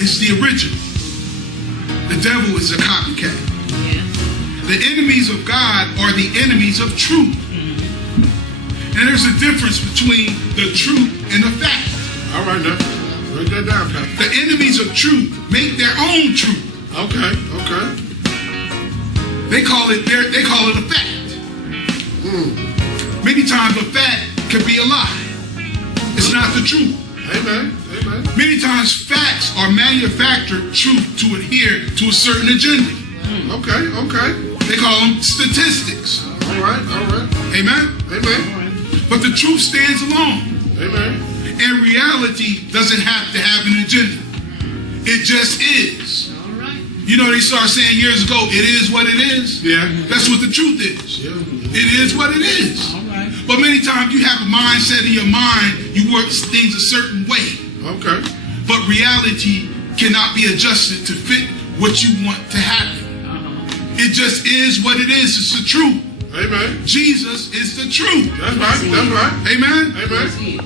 is the original. The devil is a copycat. Yeah. The enemies of God are the enemies of truth. And there's a difference between the truth and the fact. All right, now. Break that down, Pastor. The enemies of truth make their own truth. Okay, okay. They call it a fact. Many times a fact can be a lie. It's not the truth. Amen, amen. Many times facts are manufactured truth to adhere to a certain agenda. Okay, okay. They call them statistics. All right, all right. Amen? Amen, But the truth stands alone. amen. And reality doesn't have to have an agenda. It just is. All right. You know, they started saying years ago, it is what it is. Yeah. That's what the truth is. Yeah. It is what it is. All right. But many times you have a mindset in your mind, you work things a certain way. Okay. But reality cannot be adjusted to fit what you want to happen. It just is what it is. It's the truth. Amen. Jesus is the truth. That's right, that's right. Amen? Amen.